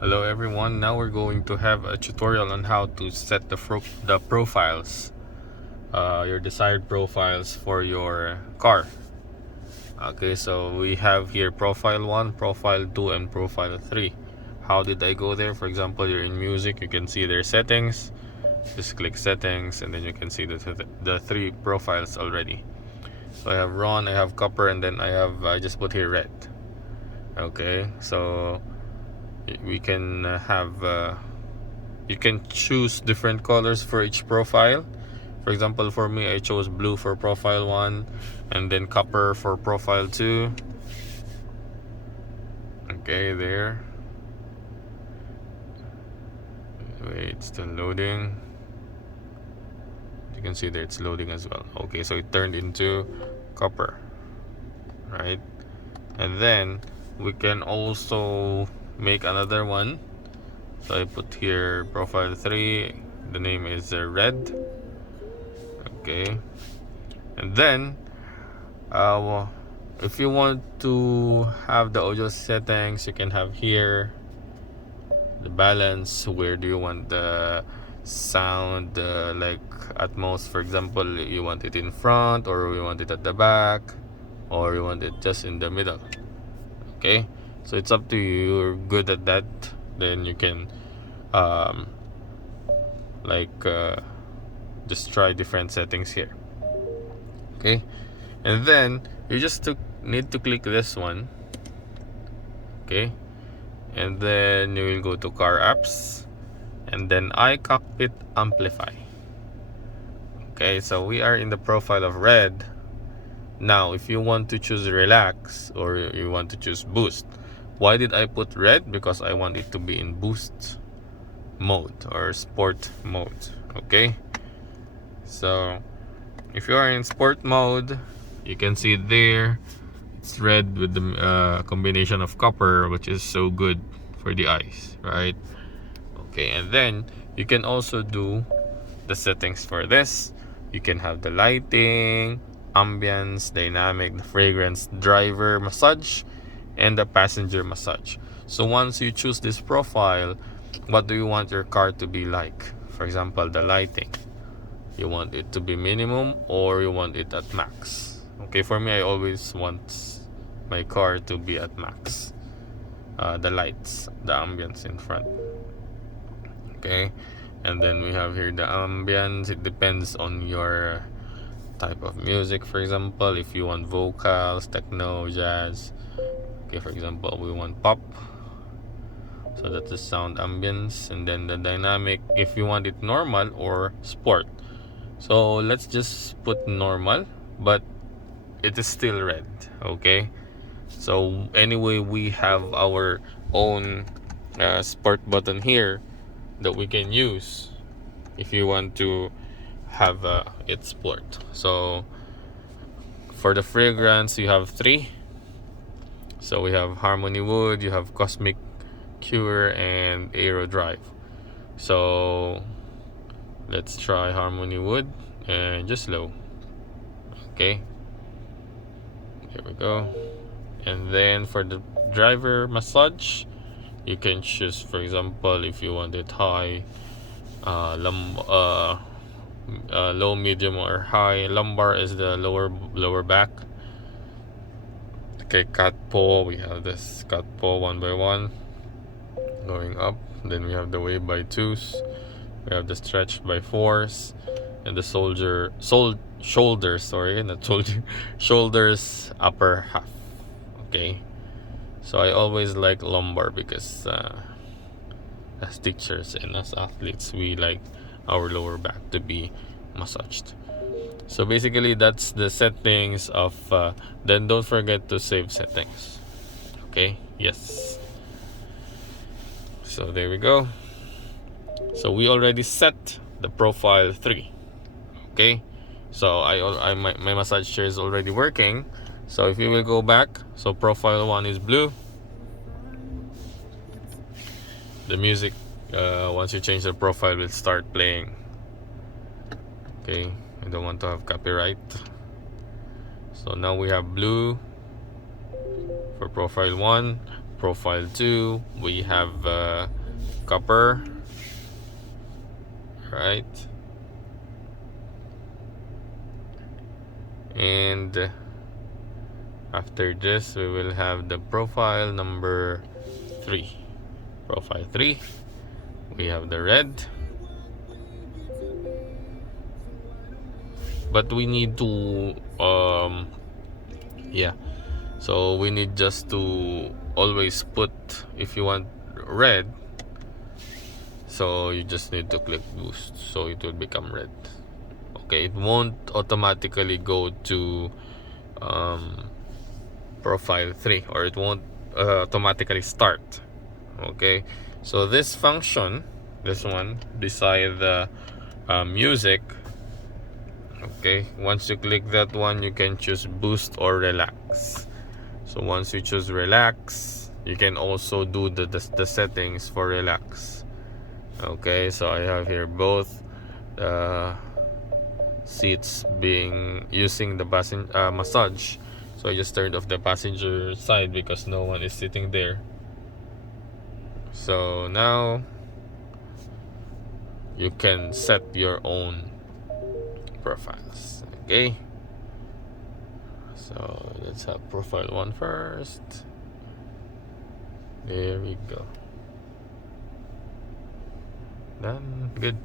Hello everyone, now we're going to have a tutorial on how to set the profiles, your desired profiles for your car. Okay, so we have here profile 1, profile 2, and profile 3. How did I go there? For example, you're in music, you can see their settings. Just click settings and then you can see the three profiles already. So I have ronn, I have copper, and then I just put here red. Okay, so we can you can choose different colors for each profile. For example, for me, I chose blue for profile 1 and then copper for profile 2. Okay, there. Wait, it's still loading. You can see that it's loading as well. Okay, so it turned into copper, right? And then we can also make another one. So I put here profile 3. The name is red. Okay, and then if you want to have the audio settings, you can have here the balance. Where do you want the sound, like at most? For example, you want it in front, or you want it at the back, or you want it just in the middle. Okay, so it's up to you. You're good at that, then you can um, like just try different settings here. Okay, and then you just need to click this one. Okay, and then you will go to car apps and then iCockpit amplify. Okay, so we are in the profile of red. Now if you want to choose relax or you want to choose boost, why did I put red? Because I want it to be in boost mode or sport mode. Okay, so if you are in sport mode, you can see there it's red with the combination of copper, which is so good for the eyes, right? Okay, and then you can also do the settings for this. You can have the lighting, ambience, dynamic, the fragrance, driver massage, and the passenger massage. So once you choose this profile, what do you want your car to be like? For example, the lighting, you want it to be minimum or you want it at max? Okay, for me, I always want my car to be at max. The lights, the ambience in front. Okay, and then we have here the ambience. It depends on your type of music. For example, if you want vocals, techno, jazz. Okay, for example, we want pop, so that's the sound ambience. And then the dynamic, if you want it normal or sport. So let's just put normal, but it is still red. Okay, so anyway, we have our own sport button here that we can use if you want to have it sport. So for the fragrance, you have 3. So we have Harmony Wood, you have Cosmic Cure, and Aero Drive. So let's try Harmony Wood and just low. Okay, there we go. And then for the driver massage, you can choose, for example, if you want it high, low, medium, or high. Lumbar is the lower back. Okay, cat paw, we have this cat paw 1 by 1 going up. Then we have the wave by 2s. We have the stretch by 4s, and the shoulders upper half. Okay, so I always like lumbar because as teachers and as athletes, we like our lower back to be massaged. So basically, that's the settings of then don't forget to save settings. Okay, yes, so there we go. So we already set the profile 3. Okay, so my massage chair is already working. So if you will go back, so profile 1 is blue. The music, once you change the profile, will start playing. Okay, I don't want to have copyright. So now we have blue for profile 1, Profile 2, we have copper, right? And after this, we will have the profile number 3. Profile 3, we have the red. But we need to yeah, so we need just to always put, if you want red, so you just need to click boost, so it will become red. Okay, it won't automatically go to profile 3, or it won't automatically start. Okay, so this function, this one beside the music, okay, once you click that one, you can choose boost or relax. So once you choose relax, you can also do the settings for relax. Okay, so I have here both seats being using the massage. So I just turned off the passenger side because no one is sitting there. So now you can set your own profiles. Okay, so let's have profile 1 first. There we go. Done. Good.